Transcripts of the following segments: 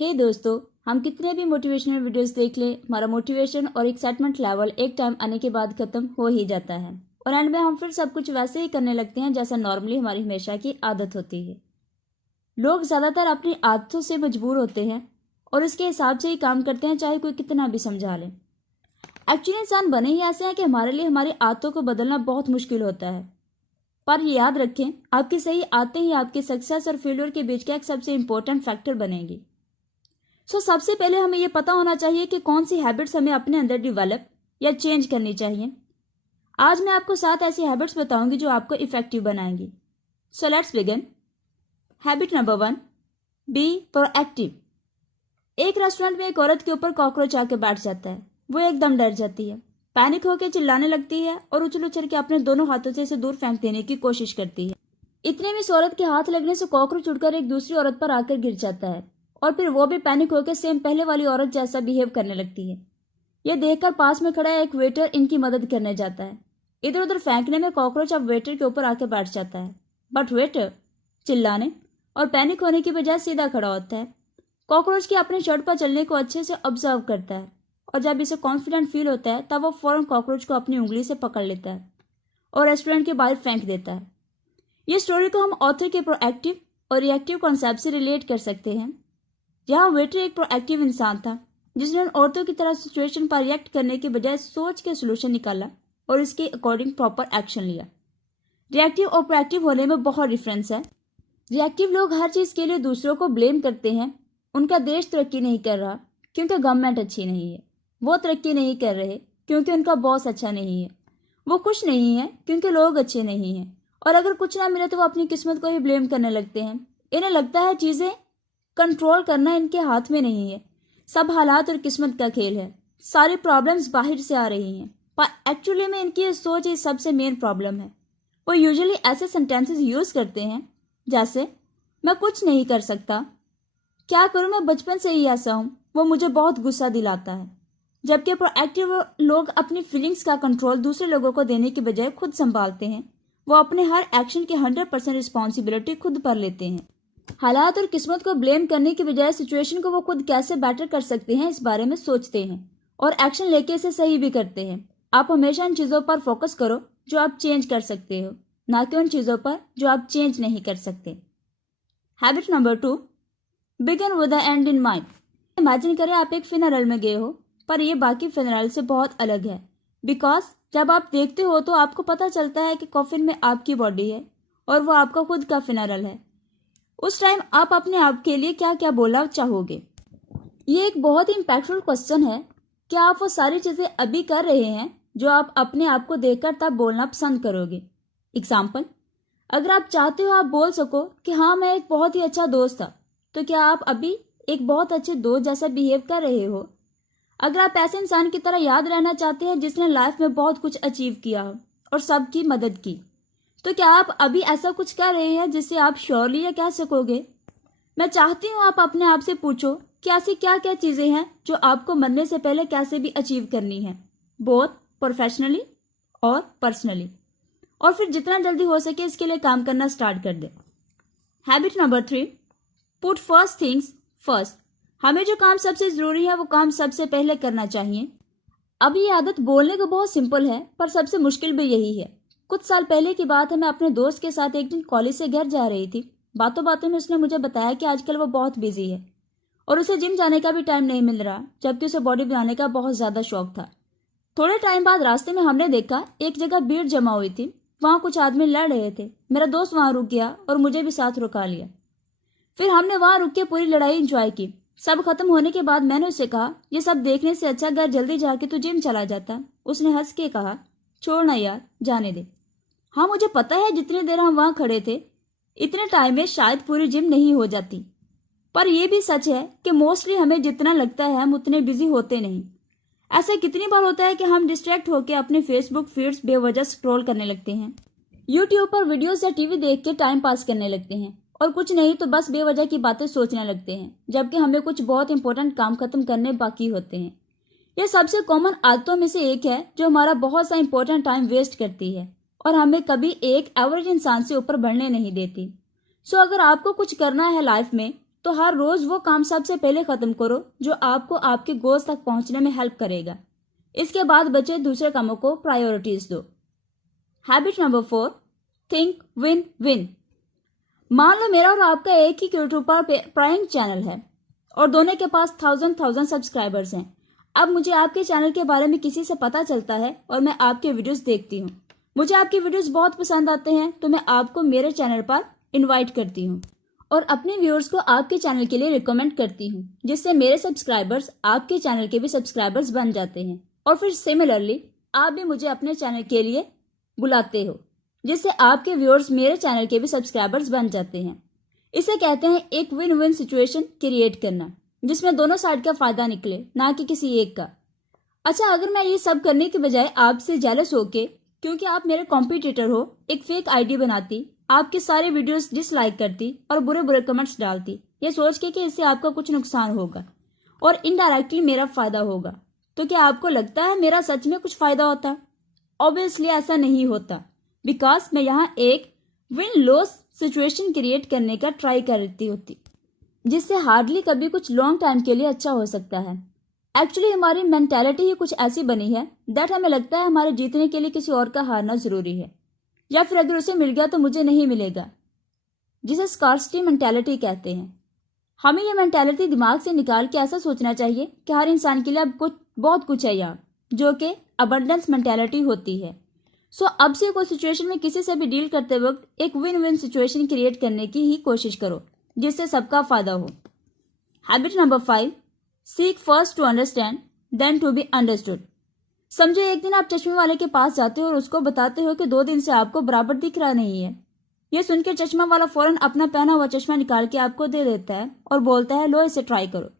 हे दोस्तों, हम कितने भी मोटिवेशनल वीडियोस देख लें, हमारा मोटिवेशन और एक्साइटमेंट लेवल एक टाइम आने के बाद खत्म हो ही जाता है और एंड में हम फिर सब कुछ वैसे ही करने लगते हैं जैसा नॉर्मली हमारी हमेशा की आदत होती है। लोग ज़्यादातर अपनी आदतों से मजबूर होते हैं और इसके हिसाब से ही काम करते हैं, चाहे कोई कितना भी समझा ले। एक्चुअली इंसान बने ही ऐसे हैं कि हमारे लिए हमारी आदतों को बदलना बहुत मुश्किल होता है। पर याद रखें, आपकी सही आदतें ही आपकी सक्सेस और फेलियर के बीच का एक सबसे इंपॉर्टेंट फैक्टर बनेगी। सबसे पहले हमें यह पता होना चाहिए कि कौन सी हैबिट्स हमें अपने अंदर डिवेलप या चेंज करनी चाहिए। आज मैं आपको 7 ऐसी हैबिट्स बताऊंगी जो आपको इफेक्टिव बनाएंगी। So let's begin. Habit number 1, be proactive. एक रेस्टोरेंट में एक औरत के ऊपर कॉकरोच आके बैठ जाता है। वो एकदम डर जाती है, पैनिक होकर चिल्लाने लगती है और उछल उछल के अपने दोनों हाथों से इसे दूर फेंक देने की कोशिश करती है। इतने में इस औरत के हाथ लगने से कॉकरोच उड़कर एक दूसरी औरत पर आकर गिर जाता है और फिर वो भी पैनिक होकर सेम पहले वाली औरत जैसा बिहेव करने लगती है। यह देखकर पास में खड़ा एक वेटर इनकी मदद करने जाता है। इधर उधर फेंकने में कॉकरोच अब वेटर के ऊपर आकर बैठ जाता है, बट वेटर चिल्लाने और पैनिक होने की बजाय सीधा खड़ा होता है। कॉकरोच की अपने शर्ट पर चलने को अच्छे से ऑब्जर्व करता है और जब इसे कॉन्फिडेंट फील होता है तब वो फौरन कॉकरोच को अपनी उंगली से पकड़ लेता है और रेस्टोरेंट के बाहर फेंक देता है। ये स्टोरी को हम ऑथर के प्रोएक्टिव और रिएक्टिव कॉन्सेप्ट से रिलेट कर सकते हैं। यहाँ वेटर एक प्रोएक्टिव इंसान था जिसने उन औरतों की तरह सिचुएशन पर रिएक्ट करने के बजाय सोच के सोल्यूशन निकाला और इसके अकॉर्डिंग प्रॉपर एक्शन लिया। रिएक्टिव और प्रोएक्टिव होने में बहुत डिफरेंस है। रिएक्टिव लोग हर चीज के लिए दूसरों को ब्लेम करते हैं। उनका देश तरक्की नहीं कर रहा क्योंकि गवर्नमेंट अच्छी नहीं है, वो तरक्की नहीं कर रहे क्योंकि उनका बॉस अच्छा नहीं है, वो खुश नहीं है क्योंकि लोग अच्छे नहीं हैं, और अगर कुछ ना मिले तो वो अपनी किस्मत को ही ब्लेम करने लगते हैं। इन्हें लगता है चीजें कंट्रोल करना इनके हाथ में नहीं है, सब हालात और किस्मत का खेल है, सारी प्रॉब्लम्स बाहर से आ रही हैं। पर एक्चुअली में इनकी ये सोच ही सबसे मेन प्रॉब्लम है। वो यूजुअली ऐसे सेंटेंसेस यूज करते हैं जैसे मैं कुछ नहीं कर सकता, क्या करूं, मैं बचपन से ही ऐसा हूं, वो मुझे बहुत गुस्सा दिलाता है। जबकि प्रोएक्टिव लोग अपनी फीलिंग्स का कंट्रोल दूसरे लोगों को देने के बजाय खुद संभालते हैं। वो अपने हर एक्शन की 100% रिस्पॉन्सिबिलिटी खुद पर लेते हैं। हालात और किस्मत को ब्लेम करने की बजाय सिचुएशन को वो खुद कैसे बेटर कर सकते हैं इस बारे में सोचते हैं और एक्शन लेके इसे सही भी करते हैं। आप हमेशा इन चीजों पर फोकस करो जो आप चेंज कर सकते हो, ना कि उन चीजों पर जो आप चेंज नहीं कर सकते। Habit number 2, begin with the and in mind. Imagine करें आप एक फिनरल में गए हो, पर यह बाकी फिनरल से बहुत अलग है। बिकॉज जब आप देखते हो तो आपको पता चलता है कि कॉफिन में आपकी बॉडी है और वो आपका खुद का फिनरल है। उस टाइम आप अपने आप के लिए क्या क्या बोलना चाहोगे? ये एक बहुत ही इम्पैक्टफुल क्वेश्चन है। क्या आप वो सारी चीजें अभी कर रहे हैं जो आप अपने आप को देखकर तब बोलना पसंद करोगे? एग्जाम्पल, अगर आप चाहते हो आप बोल सको कि हाँ मैं एक बहुत ही अच्छा दोस्त था, तो क्या आप अभी एक बहुत अच्छे दोस्त जैसा बिहेव कर रहे हो? अगर आप ऐसे इंसान की तरह याद रहना चाहते हैं जिसने लाइफ में बहुत कुछ अचीव किया हो और सबकी मदद की, तो क्या आप अभी ऐसा कुछ कर रहे हैं जिससे आप श्योरली ये कह सकोगे? मैं चाहती हूँ आप अपने आप से पूछो कि ऐसी क्या क्या चीजें हैं जो आपको मरने से पहले कैसे भी अचीव करनी है, बोथ प्रोफेशनली और पर्सनली, और फिर जितना जल्दी हो सके इसके लिए काम करना स्टार्ट कर दे। Habit number 3, put first things first. हमें जो काम सबसे जरूरी है वो काम सबसे पहले करना चाहिए। अब ये आदत बोलने को बहुत सिंपल है पर सबसे मुश्किल भी यही है। कुछ साल पहले की बात है, मैं अपने दोस्त के साथ एक दिन कॉलेज से घर जा रही थी। बातों बातों में उसने मुझे बताया कि आजकल वो बहुत बिजी है और उसे जिम जाने का भी टाइम नहीं मिल रहा, जबकि उसे बॉडी बनाने का बहुत ज्यादा शौक था। थोड़े टाइम बाद रास्ते में हमने देखा एक जगह भीड़ जमा हुई थी, वहां कुछ आदमी लड़ रहे थे। मेरा दोस्त वहां रुक गया और मुझे भी साथ रुका लिया। फिर हमने वहां रुक के पूरी लड़ाई एंजॉय की। सब खत्म होने के बाद मैंने उसे कहा, ये सब देखने से अच्छा घर जल्दी जाके तू जिम चला जाता। उसने हंस के कहा, छोड़ ना यार, जाने दे। हाँ, मुझे पता है जितनी देर हम वहां खड़े थे इतने टाइम में शायद पूरी जिम नहीं हो जाती, पर यह भी सच है कि मोस्टली हमें जितना लगता है हम उतने बिजी होते नहीं। ऐसा कितनी बार होता है कि हम डिस्ट्रैक्ट होकर अपने फेसबुक फीड्स बेवजह स्क्रॉल करने लगते हैं, यूट्यूब पर वीडियोस या टीवी देख के टाइम पास करने लगते हैं, और कुछ नहीं तो बस बेवजह की बातें सोचने लगते हैं, जबकि हमें कुछ बहुत इंपॉर्टेंट काम खत्म करने बाकी होते हैं। यह सबसे कॉमन आदतों में से एक है जो हमारा बहुत सा इंपॉर्टेंट टाइम वेस्ट करती है और हमें कभी एक एवरेज इंसान से ऊपर बढ़ने नहीं देती। अगर आपको कुछ करना है लाइफ में तो हर रोज वो काम सबसे पहले खत्म करो जो आपको आपके गोल्स तक पहुंचने में हेल्प करेगा। इसके बाद बचे दूसरे कामों को प्रायोरिटीज दो। Habit number 4, think win win. मान लो मेरा और आपका एक ही यूट्यूब पर प्राइम चैनल है और दोनों के पास 1000 सब्सक्राइबर्स हैं। अब मुझे आपके चैनल के बारे में किसी से पता चलता है और मैं आपके वीडियोस देखती हूँ। मुझे आपके वीडियोस बहुत पसंद आते हैं तो मैं आपको मेरे चैनल पर इनवाइट करती हूँ और अपने व्यूअर्स को आपके चैनल के लिए रिकमेंड करती हूँ, जिससे मेरे सब्सक्राइबर्स आपके चैनल के भी सब्सक्राइबर्स बन जाते हैं। और फिर सिमिलरली आप भी मुझे अपने चैनल के लिए बुलाते हो, जिससे आपके व्यूअर्स मेरे चैनल के भी सब्सक्राइबर्स बन जाते हैं। इसे कहते हैं एक विन विन सिचुएशन क्रिएट करना, जिसमें दोनों साइड का फायदा निकले, ना कि किसी एक का। अच्छा, अगर मैं ये सब करने के बजाय आपसे जेलस होके, क्योंकि आप मेरे कॉम्पिटिटर हो, एक फेक आईडी बनाती, आपके सारे वीडियोस डिसलाइक करती और बुरे बुरे कमेंट्स डालती, ये सोच के कि इससे आपका कुछ नुकसान होगा और इनडायरेक्टली मेरा फायदा होगा, तो क्या आपको लगता है मेरा सच में कुछ फायदा होता? ऑब्वियसली ऐसा नहीं होता, बिकॉज मैं यहाँ एक विन लॉस सिचुएशन क्रिएट करने का ट्राई करती होती, जिससे हार्डली कभी कुछ लॉन्ग टाइम के लिए अच्छा हो सकता है। एक्चुअली हमारी मेंटालिटी ही कुछ ऐसी बनी है दैट हमें लगता है हमारे जीतने के लिए किसी और का हारना जरूरी है, या फिर अगर उसे मिल गया तो मुझे नहीं मिलेगा, जिसे स्कार्सिटी मेंटालिटी कहते हैं। हमें यह मेंटालिटी दिमाग से निकाल के ऐसा सोचना चाहिए कि हर इंसान के लिए अब बहुत कुछ है यहाँ, जो कि अबंडेंस मेंटालिटी होती है। सो अब से कोई सिचुएशन में किसी से भी डील करते वक्त एक विन विन सिचुएशन क्रिएट करने की ही कोशिश करो, जिससे सबका फायदा हो। Habit number 5, seek first to understand then to be understood. समझो एक दिन आप चश्मे वाले के पास जाते हो और उसको बताते हो कि 2 दिन से आपको बराबर दिख रहा नहीं है। यह सुनकर चश्मा वाला फौरन अपना पहना हुआ चश्मा निकाल के आपको दे देता है और बोलता है, लो इसे ट्राई करो,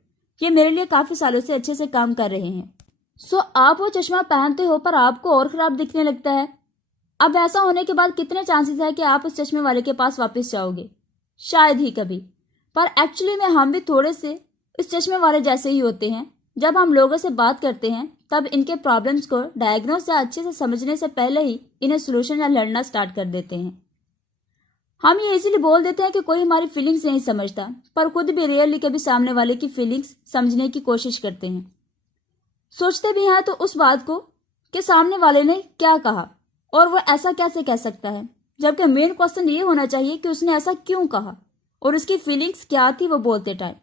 ये मेरे लिए काफी सालों से अच्छे से काम कर रहे हैं। सो आप वो चश्मा पहनते हो पर आपको और खराब दिखने लगता है। अब ऐसा होने के बाद कितने चांसेस है कि आप उस चश्मे वाले के पास वापस जाओगे? शायद ही कभी। पर एक्चुअली में हम भी थोड़े से इस चश्मे वाले जैसे ही होते हैं। जब हम लोगों से बात करते हैं तब इनके प्रॉब्लम्स को डायग्नोस या अच्छे से समझने से पहले ही इन्हें सोल्यूशन या लड़ना स्टार्ट कर देते हैं। हम ये इजीली बोल देते हैं कि कोई हमारी फीलिंग्स नहीं समझता, पर खुद भी रियली कभी सामने वाले की फीलिंग्स समझने की कोशिश करते हैं। सोचते भी हैं तो उस बात को कि सामने वाले ने क्या कहा और वो ऐसा कैसे कह सकता है, जबकि मेन क्वेश्चन ये होना चाहिए कि उसने ऐसा क्यों कहा और उसकी फीलिंग्स क्या थी वो बोलते टाइम।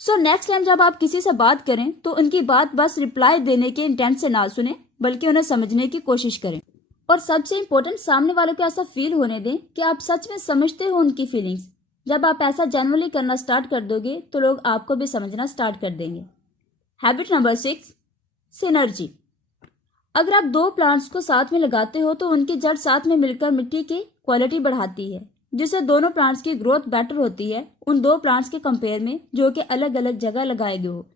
सो नेक्स्ट टाइम जब आप किसी से बात करें तो उनकी बात बस रिप्लाई देने के इंटेंट से ना सुने, बल्कि उन्हें समझने की कोशिश करें। और सबसे इंपॉर्टेंट, सामने वालों को ऐसा फील होने दें कि आप सच में समझते हो उनकी फीलिंग्स। जब आप ऐसा जेन्युइनली करना स्टार्ट कर दोगे तो लोग आपको भी समझना स्टार्ट कर देंगे। Habit number 6, synergy. अगर आप 2 प्लांट्स को साथ में लगाते हो तो उनकी जड़ साथ में मिलकर मिट्टी की क्वालिटी बढ़ाती है, जिससे दोनों प्लांट्स की ग्रोथ बेटर होती है उन 2 प्लांट्स के कंपेयर में जो कि अलग अलग जगह लगाए गए हो।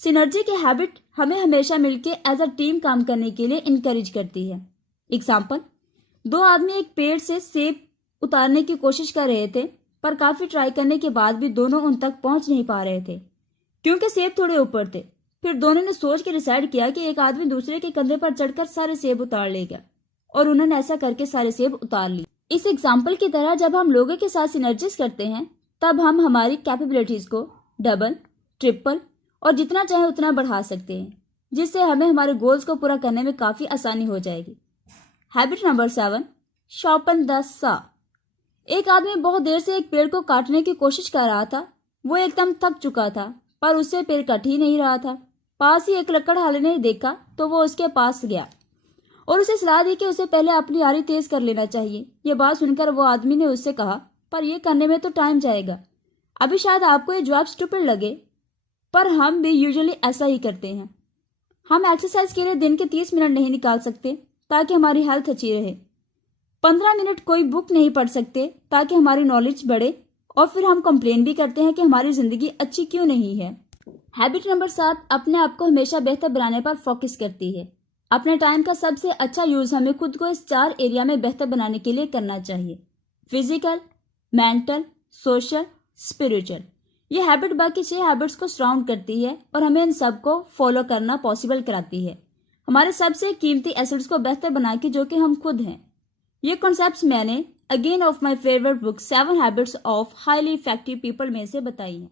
सिनर्जी की हैबिट हमें हमेशा मिलकर एज अ टीम काम करने के लिए इनकरेज करती है। एग्जाम्पल, 2 आदमी एक पेड़ से सेब उतारने की कोशिश कर रहे थे, पर काफी ट्राई करने के बाद भी दोनों उन तक पहुंच नहीं पा रहे थे क्योंकि सेब थोड़े ऊपर थे। फिर दोनों ने सोच के डिसाइड किया कि एक आदमी दूसरे के कंधे पर चढ़कर सारे सेब उतार लेगा, और उन्होंने ऐसा करके सारे सेब उतार लिए। इस एग्जाम्पल की तरह जब हम लोगों के साथ सिनर्जिस करते हैं तब हम हमारी कैपेबिलिटीज को डबल, ट्रिपल और जितना चाहे उतना बढ़ा सकते हैं, जिससे हमें हमारे गोल्स को पूरा करने में काफी आसानी हो जाएगी। Habit number 7, sharpen the saw. एक आदमी बहुत देर से एक पेड़ को काटने की कोशिश कर रहा था। वो एकदम थक चुका था, पर उससे पेड़ कट ही नहीं रहा था। पास ही एक लकड़हारे ने देखा तो वो उसके पास गया और उसे सलाह दी कि उसे पहले अपनी आरी तेज कर लेना चाहिए। ये बात सुनकर वो आदमी ने उससे कहा, पर यह करने में तो टाइम जाएगा। अभी शायद आपको ये जवाब स्टूपिड लगे, पर हम भी यूजुअली ऐसा ही करते हैं। हम एक्सरसाइज के लिए दिन के 30 मिनट नहीं निकाल सकते ताकि हमारी हेल्थ अच्छी रहे। 15 मिनट कोई बुक नहीं पढ़ सकते ताकि हमारी नॉलेज बढ़े, और फिर हम कंप्लेन भी करते हैं कि हमारी जिंदगी अच्छी क्यों नहीं है। हैबिट नंबर 7 अपने आप को हमेशा बेहतर बनाने पर फोकस करती है। अपने टाइम का सबसे अच्छा यूज हमें खुद को इस 4 एरिया में बेहतर बनाने के लिए करना चाहिए: फिजिकल, मेंटल, सोशल, स्पिरिचुअल। ये हैबिट बाकी 6 हैबिट्स को सराउंड करती है और हमें इन सब को फॉलो करना पॉसिबल कराती है, हमारे सबसे कीमती एसेट्स को बेहतर बना के, जो कि हम खुद हैं। ये कॉन्सेप्ट्स मैंने again of my favourite book 7 habits of highly effective people में से बताई है।